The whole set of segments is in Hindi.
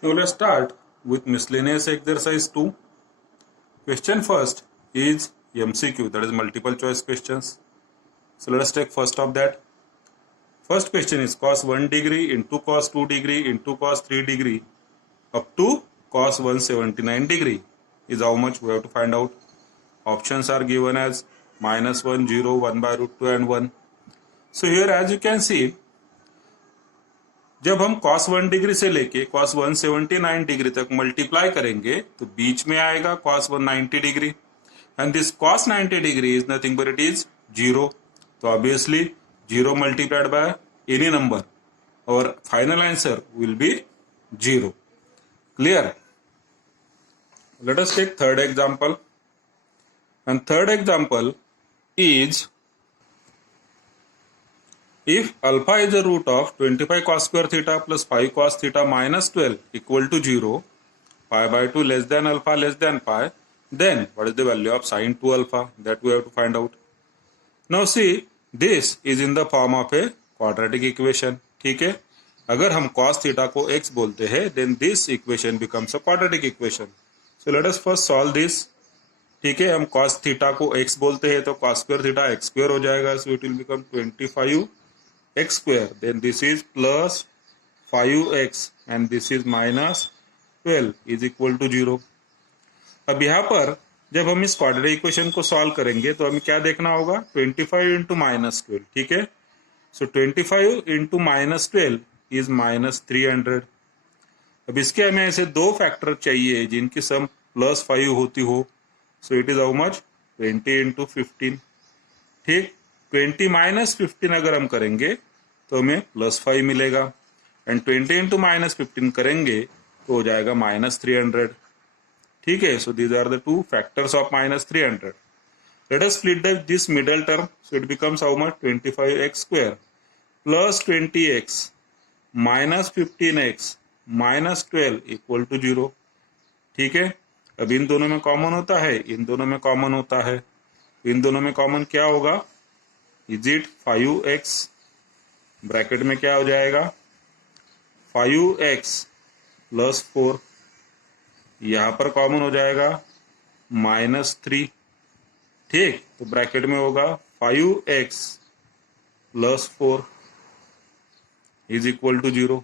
So let's start with miscellaneous exercise 2. Question first is MCQ, that is multiple choice questions. So let us take first of that. First question is cos 1 degree into cos 2 degree into cos 3 degree up to cos 179 degree is how much we have to find out. Options are given as -1, 0, 1 by root 2 and 1. So here as you can see, जब हम cos 1 डिग्री से लेके cos 179 डिग्री तक मल्टीप्लाई करेंगे तो बीच में आएगा cos 190 degree and this cos 90 degree is nothing but it is 0. तो obviously 0 multiplied by any number और final answer will be 0. Clear? Let us take third example and third example is if alpha is the root of 25 cos square theta plus 5 cos theta minus 12 equal to 0, pi by 2 less than alpha less than pi, then what is the value of sin 2 alpha? That we have to find out. Now see, this is in the form of a quadratic equation. ठीक है, अगर हम cos theta को x बोलते हैं then this equation becomes a quadratic equation. So let us first solve this. ठीक है, हम cos theta को x बोलते हैं तो cos square theta x square हो जाएगा, so it will become 25 x square, then this is plus 5x and this is minus 12 is equal to 0. अब यहाँ पर जब हम इस क्वाड्रेटिक इक्वेशन को सॉल्व करेंगे तो हमें क्या देखना होगा, 25 इंटू माइनस 12. ठीक है, सो 25 इंटू माइनस 12 इज माइनस 300. अब इसके हमें ऐसे दो फैक्टर चाहिए जिनकी सम प्लस 5 होती हो, सो it is how much, 20 into 15. ठीक, 20 माइनस 15 अगर हम करेंगे तो हमें प्लस 5 मिलेगा एंड 20 इंटू माइनस 15 करेंगे तो हो जाएगा माइनस 300. ठीक है, so these are the two factors of minus 300. Let us split this middle term, so it becomes how much, 25x square plus 20x minus 15x minus 12 equal to 0. ठीक है, अब इन दोनों में कॉमन होता है, इन दोनों में कॉमन होता है, इन दोनों में कॉमन क्या होगा, इज इट 5x, ब्रैकेट में क्या हो जाएगा 5x प्लस 4, यहां पर कॉमन हो जाएगा माइनस 3. ठीक, तो ब्रैकेट में होगा 5x plus 4 is equal to 0.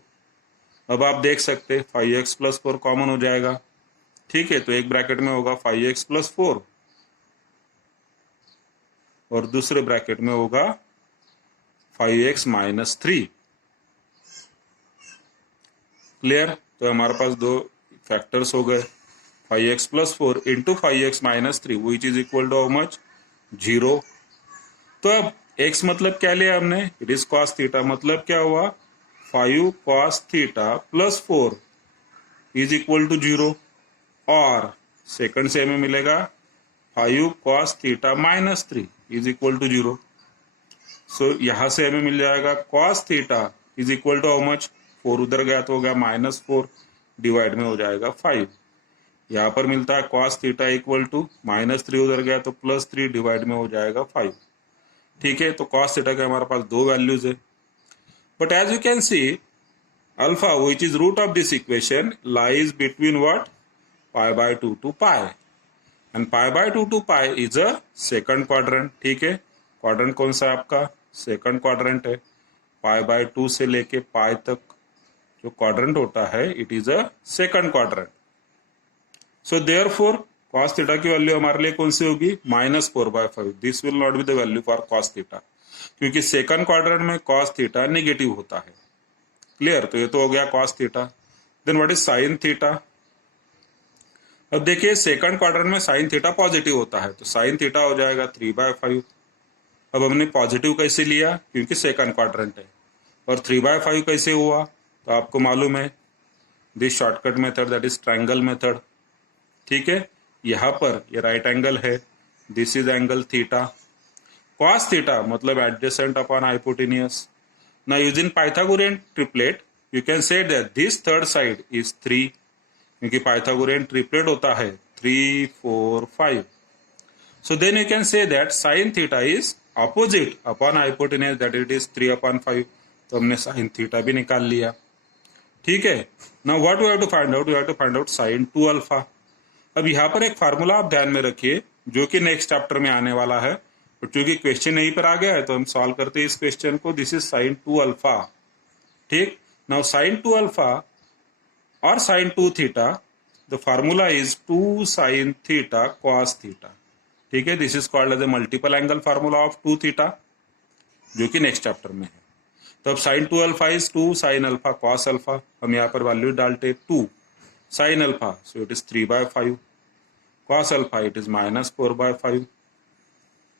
अब आप देख सकते 5x प्लस 4 कॉमन हो जाएगा. ठीक है, तो एक ब्रैकेट में होगा 5x प्लस 4 और दूसरे ब्रैकेट में होगा 5x माइनस 3. क्लियर? तो हमारे पास दो फैक्टर्स हो गए, 5x plus 4 into 5x minus 3 which is equal to how much, 0. तो अब x मतलब क्या लिया हमने, इट इज cos थीटा, मतलब क्या हुआ 5 cos theta plus 4 is equal to 0 और सेकंड से हमें मिलेगा 5 cos theta minus 3 is equal to 0. So यहां से हमें मिल जाएगा cos theta is equal to how much, 4 उधर गया तो हो गया माइनस 4 डिवाइड में हो जाएगा 5. यहां पर मिलता है cos theta equal to minus 3 उधर गया तो प्लस 3 डिवाइड में हो जाएगा 5. ठीक है, तो cos थीटा के हमारे पास दो वैल्यूज है. But as you can see alpha which is root of this equation lies between what, pi by 2 to pi and pi by 2 to pi is a second quadrant. ठीक है, क्वाड्रेंट कौन सा है आपका, सेकंड क्वाड्रेंट है. पाई बाय 2 से लेके पाई तक जो क्वाड्रेंट होता है it is a second quadrant. So therefore cos theta की वैल्यू हमारे लिए कौन सी होगी, -4/5. This will not be the value for cos theta, क्योंकि सेकंड क्वाड्रेंट में cos थीटा नेगेटिव होता है. क्लियर? तो ये तो हो गया cos theta. Then what is sin theta. अब देखिए सेकंड क्वाड्रेंट में sin थीटा पॉजिटिव होता है तो sin थीटा हो जाएगा 3/5. अब हमने पॉजिटिव कैसे लिया, क्योंकि सेकंड क्वाड्रेंट है. और 3/5 कैसे हुआ, तो आपको मालूम है this shortcut method, that is triangle method. ठीक है, यहाँ पर ये राइट एंगल है, this is angle theta. cos theta मतलब adjacent upon hypotenuse. Now using Pythagorean triplet you can say that this third side is 3, क्योंकि पाइथागोरियन ट्रिपलेट होता है 3, 4, 5. So then you can say that sin theta is opposite upon hypotenuse, that it is 3/5. तो हमने sin theta भी निकाल लिया. ठीक है। Now what we have to find out, we have to find out sine 2 alpha. अब यहाँ पर एक फार्मूला आप ध्यान में रखिए जो कि नेक्स्ट चैप्टर में आने वाला है, और चूंकि क्वेश्चन यहीं पर आ गया है तो हम सॉल्व करते हैं इस क्वेश्चन को। This is sine 2 alpha. ठीक, नाउ साइन 2 अल्फा और sine 2 theta, the formula is 2 sine theta cos theta. ठीक है, this is called as a multiple angle formula of 2 theta, जो कि नेक्स्ट चैप्टर में है। तो अब sine 2 alpha is 2 sine alpha cos alpha. हम यहाँ पर वैल्यू डालते 2 sine alpha, so it is 3/5, cos alpha it is -4/5।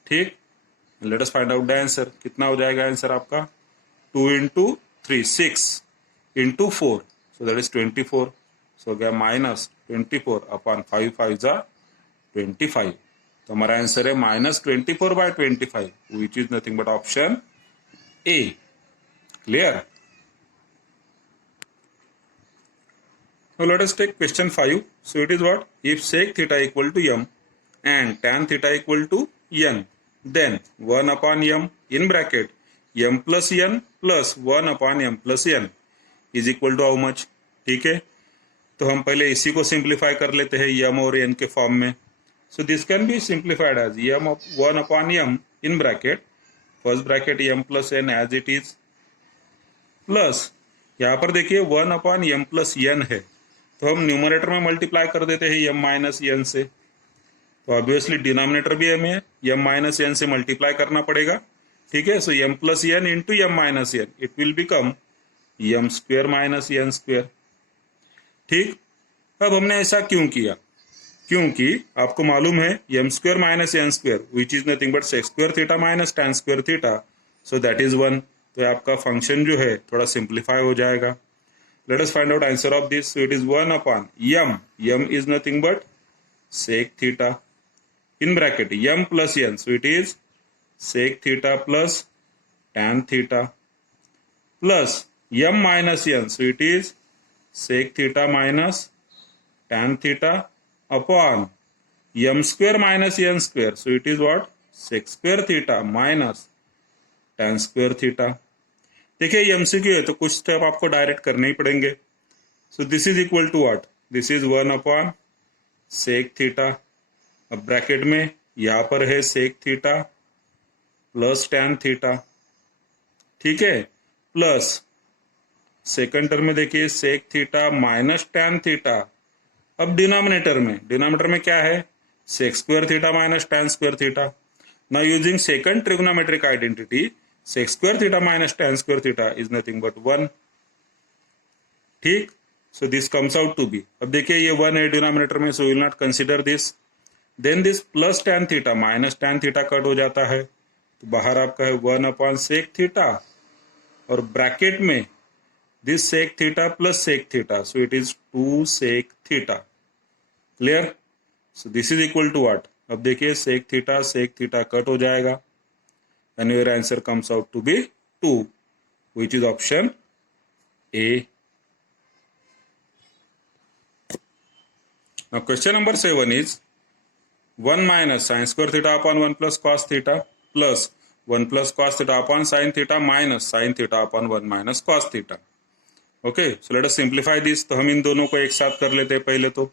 ठीक, let us find out the answer. कितना हो जाएगा आंसर आपका? 2 × 3 6 × 4, सो दैट इज 24। सो गया -24/5, 5 जा 25। तो हमारा आंसर है -24/25, विच is nothing but option A. Clear? Now let us take question 5. So it is what? If sec theta equal to m and tan theta equal to n, then 1/m in bracket m plus n plus 1/m plus n is equal to how much? ठीक है, तो हम पहले इसी को सिंप्लीफाई कर लेते हैं m और n के फॉर्म में। So this can be simplified as m of 1/m in bracket, first bracket m plus n as it is, plus यहाँ पर देखिए 1/m plus n है, तो हम न्यूमरेटर में मल्टीप्लाई कर देते हैं m माइनस n से। तो ऑब्वियसली डिनोमिनेटर भी हमें m माइनस n से मल्टीप्लाई करना पड़ेगा। ठीक है, सो m plus n into m minus n, it will become m square minus n square. ठीक, अब हमने ऐसा क्यों किया? क्योंकि आपको मालूम है m square minus n square which is nothing but sec square theta minus tan square theta, so that is 1। तो आपका फंक्शन जो है थोड़ा सिंप्लीफाई हो जाएगा। Let us find out answer of this. So it is 1/m. m is nothing but sec theta in bracket m plus n. So it is sec theta plus tan theta plus m minus n. So it is sec theta minus tan theta upon m square minus n square. So it is what? Sec square theta minus tan square theta. देखिए ये एमसीक्यू है तो कुछ स्टेप आपको डायरेक्ट करने ही पड़ेंगे। So this is equal to what? This is 1/sec theta. अब ब्रैकेट में यहाँ पर है sec theta plus tan theta. ठीक है, प्लस सेकंड टर्म में देखिए sec theta minus tan theta. अब डिनोमिनेटर में क्या है? sec square theta minus tan square theta. Now using second trigonometric identity, sec square theta minus tan square theta is nothing but 1। ठीक, so this comes out to be, अब देखिए ये 1 है डिनोमिनेटर में, so we will not consider this। then this plus tan theta minus tan theta cut हो जाता है, तो बाहर आपका है 1/sec theta और ब्रैकेट में this sec theta plus sec theta, so it is 2 sec theta। Clear? so this is equal to what? अब देखिए sec theta कट हो जाएगा and your answer comes out to be 2, which is option A। Now question number 7 is 1 minus sin square theta upon 1 plus cos theta plus 1 plus cos theta upon sin theta minus sin theta upon 1 minus cos theta। Okay, so let us simplify this। तो हम इन दोनों को एक साथ कर लेते हैं पहले तो।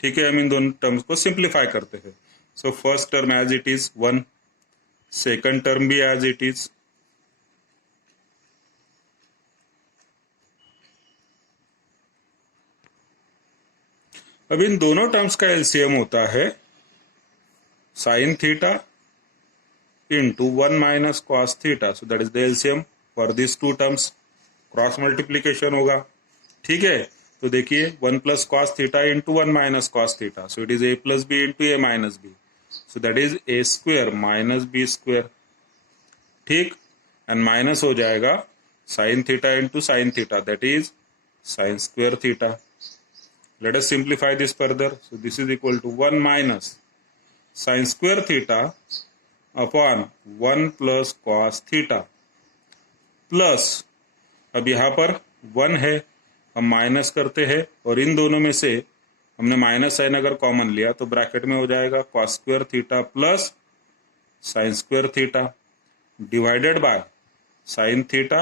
ठीक है, हम इन दोनों टर्म्स को सिंप्लीफाई करते हैं। So first term as it is 1, second term भी एज इट इज, अब इन दोनों टर्म्स का एलसीएम होता है sine theta into 1 minus cos theta. So that is the LCM for this two terms. Cross multiplication होगा। ठीक है, तो देखिए 1 plus cos theta into 1 minus cos theta, so it is a plus B into a minus B, so that is a square minus B square. ठीक, एंड माइनस हो जाएगा sine theta into sine theta, that is sine square theta. Let us simplify this further. So this is equal to 1 minus sine square theta upon 1 plus cos theta plus, अब यहाँ पर 1 है, हम माइनस करते हैं और इन दोनों में से हमने माइनस साइन अगर कॉमन लिया तो ब्रैकेट में हो जाएगा cos square theta plus sine square theta divided by sine theta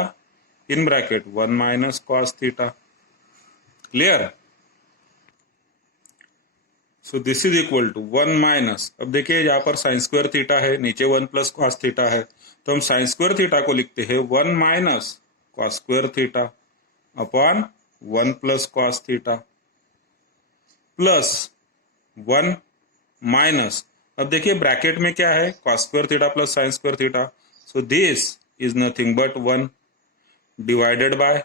in bracket 1 minus cos theta. Clear. So this is equal to 1 minus, अब देखिए यहाँ पर साइन स्क्वायर थीटा है, नीचे 1 प्लस कॉस थीटा है, तो हम साइन स्क्वायर थीटा को लिखते हैं 1 minus cos square theta upon 1 plus cos theta plus 1 minus, अब देखिए ब्रैकेट में क्या है, cos square theta plus sine square theta, so this is nothing but 1 divided by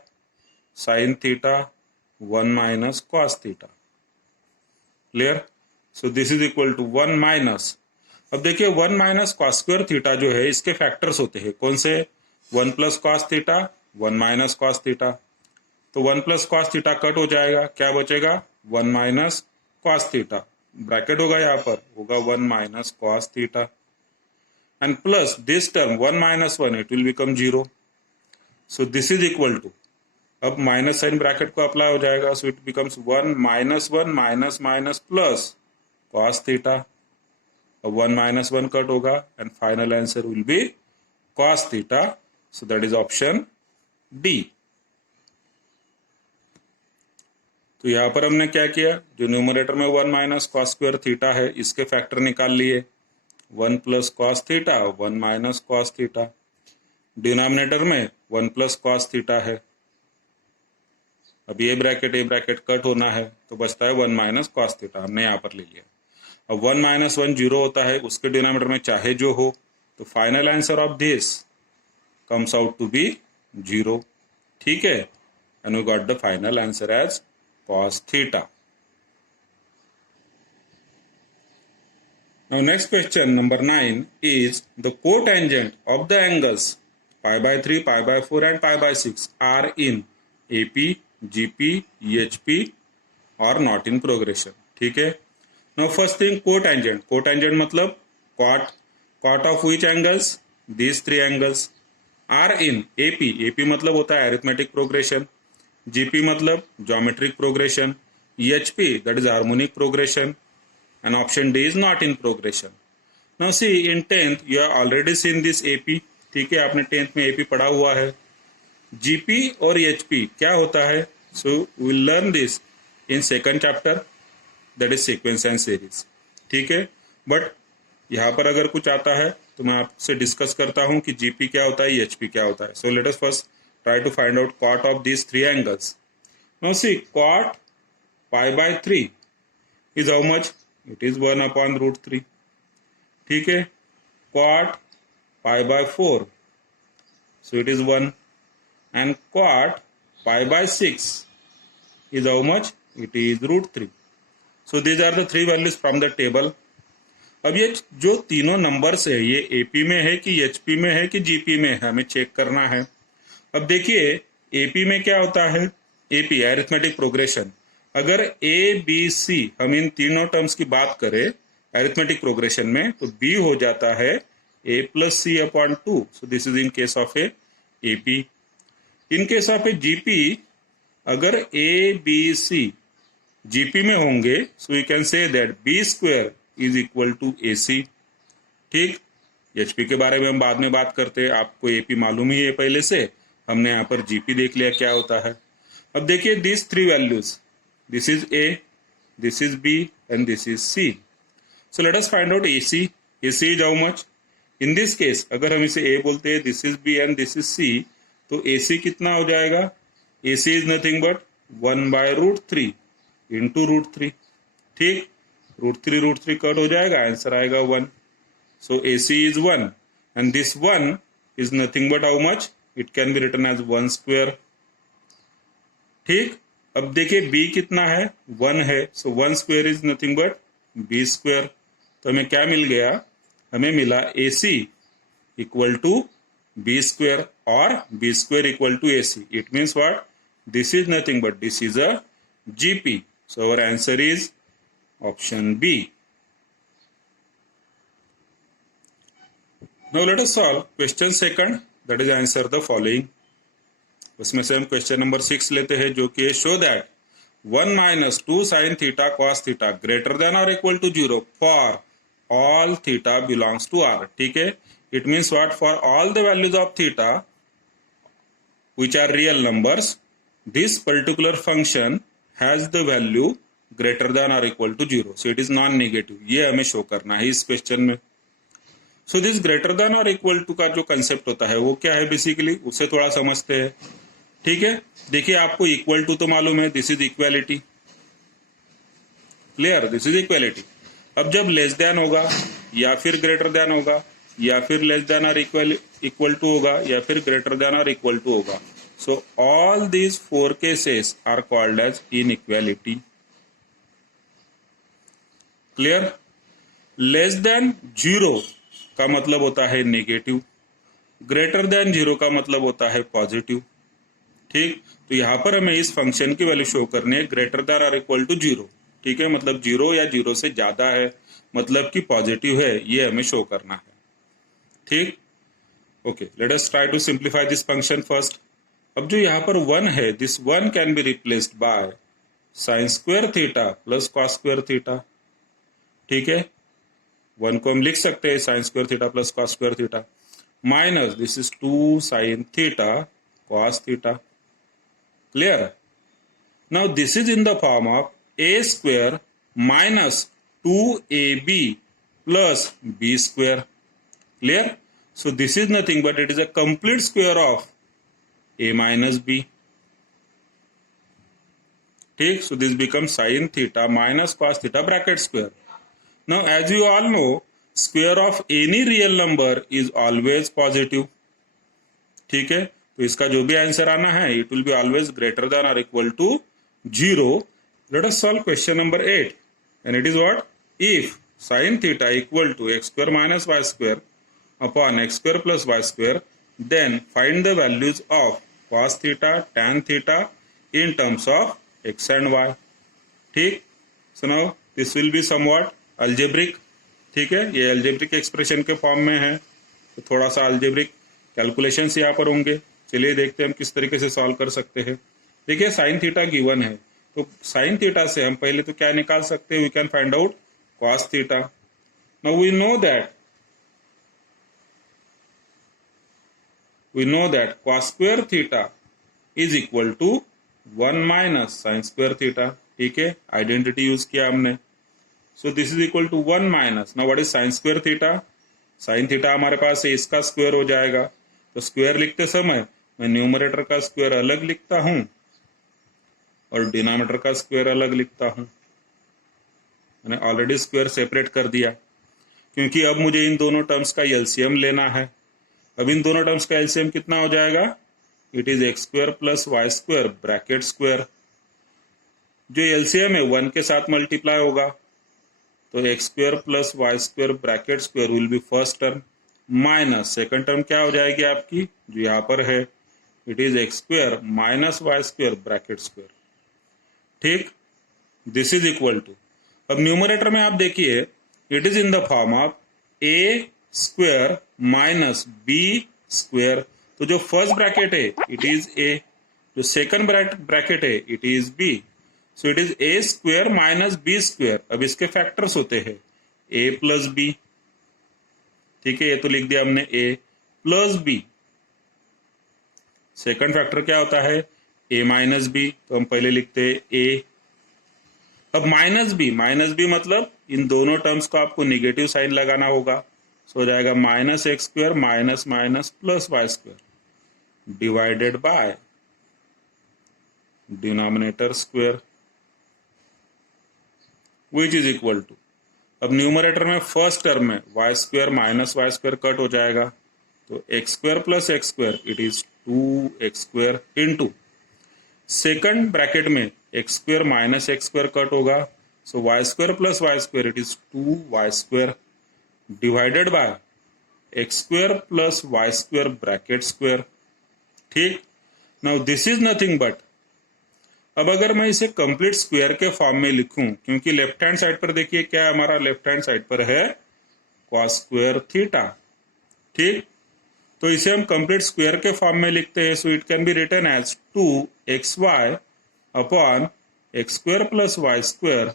sine theta 1 minus cos theta. Clear. So this is equal to 1 minus, अब देखिए 1 माइनस कॉस स्क्वायर थीटा जो है इसके फैक्टर्स होते हैं कौन से, 1 plus cos theta 1 minus cos theta, तो 1 प्लस कॉस थीटा कट हो जाएगा, क्या बचेगा 1 माइनस कॉस थीटा, ब्रैकेट होगा यहाँ पर, होगा 1 minus cos theta and plus this term 1 minus 1 it will become 0। So this is equal to, अब माइनस साइन ब्रैकेट को अप्लाई हो जाएगा, so it becomes 1 minus 1 minus minus plus cos theta, अब 1 माइनस 1 कट होगा and final answer will be cos theta, so that is option D. तो यहां पर हमने क्या किया, जो न्यूमरेटर में 1 माइनस कॉस स्क्वायर थीटा है इसके फैक्टर निकाल लिए, 1 plus cos theta 1 minus cos theta, denominator में 1 प्लस कॉस थीटा है, अब ये ब्रैकेट कट होना है तो बचता है 1 माइनस कॉस थीटा, हमने यहाँ पर ले लिया। अब 1 माइनस 1 जीरो होता है, उसके डिनोमिनेटर में चाहे जो हो, तो final answer of this comes out to be 0, ठीक है, and we got the final answer as cos theta. Now next question number 9 is the cotangent of the angles pi by 3, pi by 4 and pi by 6 are in AP, GP, EHP or not in progression, ठीक है। Now first thing cotangent, cotangent मतलब cot of which angles, these three angles are in AP, AP मतलब होता है arithmetic progression, GP मतलब geometric progression, EHP that is harmonic progression, and option D is not in progression. Now see in 10th you have already seen this AP, ठीक है, आपने 10th में AP पढ़ा हुआ है। GP और EHP क्या होता है, so we will learn this in second chapter, that is sequence and series, ठीक है। बट यहाँ पर अगर कुछ आता है तो मैं आपसे डिस्कस करता हूँ कि GP क्या होता है, EHP क्या होता है। So let us first try to find out cot of these three angles. Now see cot pi by 3 is how much, it is 1 upon root 3, ठीक है। cot pi by 4, so it is 1, and cot pi by 6 is how much, it is root 3. So these are the three values from the table. अब ये जो तीनों नंबर्स है ये AP में है कि HP में है कि GP में है, हमें चेक करना है। अब देखिए AP में क्या होता है, AP अरिथमेटिक प्रोग्रेशन, अगर A B C हम इन तीनों टर्म्स की बात करें अरिथमेटिक प्रोग्रेशन में तो B हो जाता है A plus C upon 2, so this is in case of a AP। In case of a GP अगर A B C GP में होंगे so you can say that B square is equal to AC, ठीक। HP के बारे में हम बाद में बात करते हैं, आपको AP मालूम ही है पहले से, हमने यहाँ पर GP देख लिया क्या होता है। अब देखिए this three values, this is A, this is B and this is C. So let us find out AC. AC is how much? In this case अगर हम इसे A बोलते हैं, this is B and this is C, तो AC कितना हो जाएगा, AC is nothing but 1 by root 3 into root 3, ठीक। root 3 कट हो जाएगा, आंसर आएगा 1. So AC is 1 and this 1 is nothing but how much, it can be written as 1 square, ठीक। अब देखिए B कितना है, 1 है, so 1 square is nothing but B square, तो हमें क्या मिल गया, हमें मिला AC equal to B square और B square equal to AC, it means what, this is nothing but this is a GP, so our answer is option B. Now let us solve question second, that is answer the following. उसमें से हम क्वेश्चन नंबर 6 लेते हैं जो कि show that 1 minus 2 sine theta cos theta greater than और equal to 0 for all theta belongs to R, ठीक है। It means what, for all the values of theta which are real numbers, this particular function has the value greater than और equal to 0, so it is non negative, ये हमें शो करना है इस क्वेश्चन में। सो दिस ग्रेटर देन और इक्वल टू का जो कंसेप्ट होता है वो क्या है बेसिकली, उसे थोड़ा समझते हैं। ठीक है, देखिए आपको इक्वल टू तो मालूम है, this is equality, clear, this is equality. अब जब लेस देन होगा या फिर ग्रेटर देन होगा या फिर लेस देन और इक्वल टू होगा या फिर ग्रेटर देन और इक्वल टू होगा, so all these 4 cases are called as inequality, clear. Less than 0 का मतलब होता है नेगेटिव, ग्रेटर देन 0 का मतलब होता है पॉजिटिव। ठीक, तो यहां पर हमें इस फंक्शन की वैल्यू शो करनी है ग्रेटर देन और इक्वल टू 0। ठीक है, मतलब 0 या 0 से ज्यादा है, मतलब कि पॉजिटिव है, ये हमें शो करना है। ठीक, okay, let us try to simplify this function first. अब जो यहाँ पर 1 है, this 1 can be replaced by sine square theta plus cos square theta. ठीक है, 1 को हम लिख सकते हैं sine square theta plus cos square theta minus this is 2 sine theta cos theta, clear. Now this is in the form of a square minus 2ab plus b square, clear. So this is nothing but it is a complete square of a minus b. ठीक, so this becomes sin theta minus cos theta bracket square. Now as you all know, square of any real number is always positive. ठीक है, तो इसका जो भी आंसर आना है it will be always greater than or equal to 0. Let us solve question number 8, and it is what? If sin theta equal to x square minus y square upon x square plus y square, then find the values of cos theta, tan theta in terms of x and y. ठीक, so now this will be somewhat algebraic. ठीक है, ये algebraic expression के फॉर्म में है, तो थोड़ा सा algebraic कैलकुलेशंस यहाँ पर होंगे। चलिए देखते हैं हम किस तरीके से सॉल्व कर सकते हैं। देखिए साइन थीटा गिवन है, तो साइन थीटा से हम पहले तो क्या निकाल सकते हैं, we can find out cos theta. Now we know that cos square theta is equal to 1 minus sine square theta. ठीक है, आइडेंटिटी यूज किया हमने, so this is equal to 1 minus, now what is sine square theta, sine theta हमारे पास है, इसका स्क्वायर हो जाएगा, तो स्क्वायर लिखते समय मैं न्यूमरेटर का स्क्वायर अलग लिखता हूं और डिनोमिनेटर का स्क्वायर अलग लिखता हूं। मैंने ऑलरेडी स्क्वायर सेपरेट कर दिया, क्योंकि अब मुझे इन दोनों टर्म्स का एलसीएम लेना है। अब इन दोनों टर्म्स का एलसीएम कितना हो जाएगा, it is X square plus Y square bracket square. जो एलसीएम है 1 के साथ मल्टीप्लाई होगा, तो X square plus Y square bracket square will be first term minus second term क्या हो जाएगी आपकी, जो यहाँ पर है, it is X square minus Y square bracket square. ठीक, दिस इज इक्वल टू, अब न्यूमरेटर में आप देखिए it is in the form of A square minus B square, तो जो फर्स्ट ब्रैकेट है इट इज ए, जो सेकंड ब्रैकेट है it is B, so it is A square minus B square. अब इसके फैक्टर्स होते हैं ए प्लस बी। ठीक है, ये तो लिख दिया हमने ए प्लस बी, सेकंड फैक्टर क्या होता है a माइनस बी, तो हम पहले लिखते हैं a। अब माइनस बी मतलब इन दोनों टर्म्स को आपको नेगेटिव साइन लगाना होगा, सो हो जाएगा minus X square minus minus plus Y square divided by denominator square which is equal to, अब न्यूमरेटर में फर्स्ट टर्म में Y square minus Y square cut हो जाएगा, तो X square plus X square it is 2x square into second bracket में X square minus X square cut होगा, so Y square plus Y square it is 2y square divided by X square plus Y square bracket square. ठीक, now this is nothing but, अब अगर मैं इसे कंप्लीट स्क्वायर के फॉर्म में लिखूं, क्योंकि लेफ्ट हैंड साइड पर देखिए क्या हमारा लेफ्ट हैंड साइड पर है कॉस स्क्वायर थीटा। ठीक, तो इसे हम कंप्लीट स्क्वायर के फॉर्म में लिखते हैं, so it can be written as 2xy upon x square plus Y square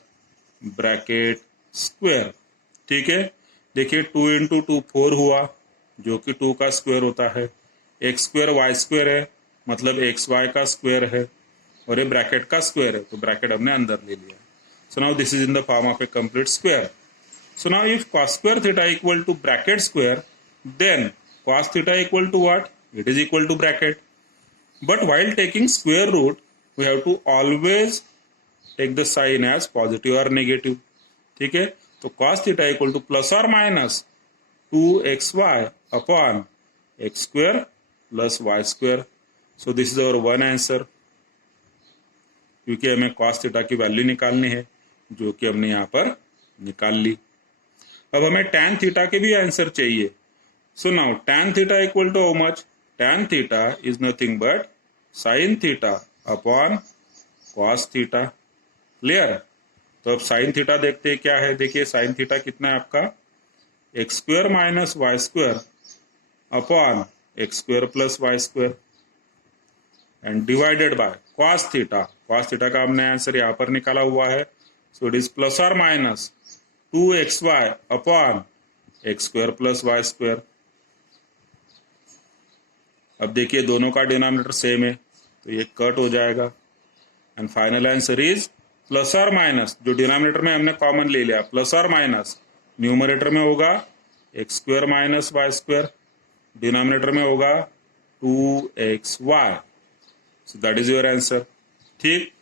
bracket square. ठीक है, देखिए 2 इंटू 2 4 हुआ, जो कि 2 का स्क्वायर होता है, एक्स स्क्वायर वाई स्क्वायर है मतलब एक्स वाई का स्क्वायर है, और ये ब्रैकेट का स्क्वायर है, तो ब्रैकेट हमने अंदर ले लिया. So now this is in the form of A complete square. So now if cos square theta equal to bracket square, then cos theta equal to what? It is equal to bracket. But while taking square root, we have to always take the sign as positive or negative. ठीक है, तो cos theta equal to plus or minus 2xy upon x square plus y square. So this is our one answer. क्योंकि हमें cos theta की वैल्यू निकालनी है, जो कि हमने यहाँ पर निकाल ली. अब हमें tan थीटा के भी आंसर चाहिए. So now tan theta equal to how much? tan theta is nothing but sin theta upon cos theta. Clear? तो अब sin थीटा देखते हैं क्या है. देखिए sin थीटा कितना है आपका? X square minus Y square upon x square plus Y square and divided by cos theta. cos theta का हमने आंसर यहाँ पर निकाला हुआ है. सो इट इज प्लस और minus 2xy upon x square plus Y square. अब देखिए दोनों का डिनोमिनेटर सेम है, तो ये कट हो जाएगा and final answer is plus और माइनस, जो डिनोमिनेटर में हमने कॉमन ले लिया, प्लस और माइनस न्यूमरेटर में होगा x square minus Y square, denominator में होगा 2xy. So that is your answer. ठीक.